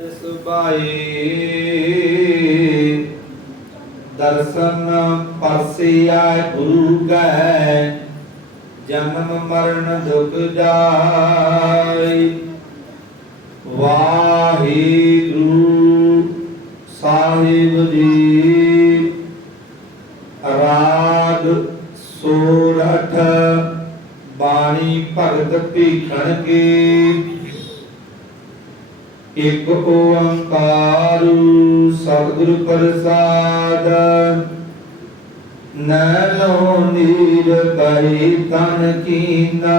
ਸੁਭਾਏ ਦਰਸ਼ਨ ਪਰਸਿਆ ਗੁਰੂ ਕੈ, ਜਨਮ ਮਰਨ ਦੁਖ ਜਾਈ ਵਾਹਿਗੁਰੂ ਸਾਹਿਬ ਜੀ, ਰਾਗ ਸੋਰਠ, ਬਾਣੀ ਭਗਤ ਭੀਖਣ ਕੀ। ਇਕ ਓੰਕਾਰ ਸਤਿਗੁਰ ਪ੍ਰਸਾਦ ਨੈਨੋ ਨੀਰ ਕਰੀ ਤਨ ਕੀਨਾ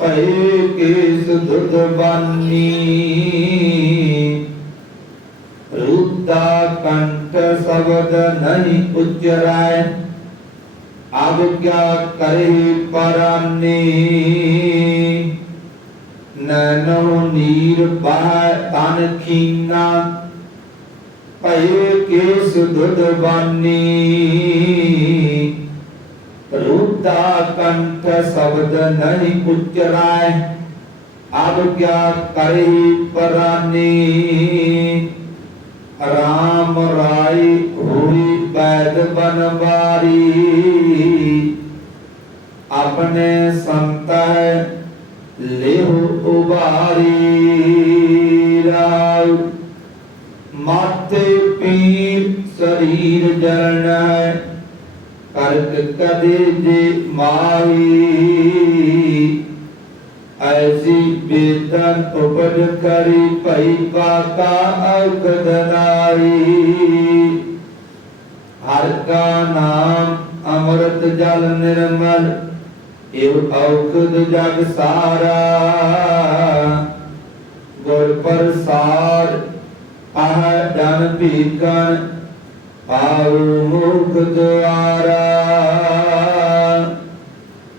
ਭਏ ਕੇਸ ਦੁਧ ਬਾਨੀ ਰੁੱਦਾ ਕੰਠ ਸ਼ਬਦ ਨਹੀਂ ਉਚਰੈ ਅਬ ਕਿਆ ਕਰੇ ਪਰਾਨੀ ਨੈਨੋ ਨੀਰ ਬਾਹ ਤਨ ਖੀਨਾ, ਭਏ ਕੇਸ ਦੁਧ ਬਾਨੀ। ਰੁੱਦਾ ਕੰਠ ਸ਼ਬਦ ਨਹੀਂ ਉਚਰਾਇ ਅਬ ਕਿਆ ਕਰੇ ਪਰਾਨੀ। ਰਾਮ ਰਾਈ ਹੋਈ ਪੈਦ ਬਨਵਾਰੀ। ਉਭਾਰੀ ਉਬਾਰੀ ਰਾਉ ਮਾਤੇ ਪੀਰ ਸਰੀਰ ਜਰਣੈ ਕਰਕ ਕਦੇ ਜੇ ਮਾਈ ਐਸੀ ਬੇਦਨ ਉਪਜ ਕਰੀ ਭਈ ਪਾਤਾ ਔਖਦ ਨਾਈ ਹਰ ਕਾ ਨਾਮ ਅੰਮ੍ਰਿਤ ਜਲ ਨਿਰਮਲ, ਇਵ ਔਖਦ ਜਗ ਸਾਰਾ ਗੁਰ ਪ੍ਰਸਾਦ ਆਹ ਜਨ ਭੀਕਨ ਆਉ ਮੁਖ ਦੁਆਰਾ।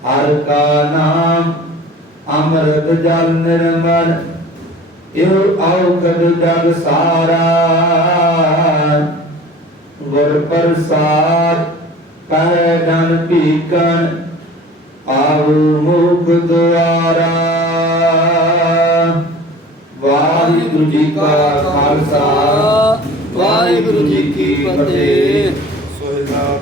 ਹਰ ਕਾ ਨਾਮ ਅੰਮ੍ਰਿਤ ਜਲ ਨਿਰਮਲ ਇਵ ਔਖਦ ਜਗ ਸਾਰਾ। ਗੁਰ ਪ੍ਰਸਾਦ ਕਹਿ ਜਨ ਭੀਕਨ ਆਉ ਮੁਖ ਦੁਆਰਾ। ਵਾਹਿਗੁਰੂ ਜੀ ਕਾ ਖਾਲਸਾ। ਵਾਹਿਗੁਰੂ ਜੀ ਕੀ ਫਤਿਹ। ਸੋਹਿਲਾ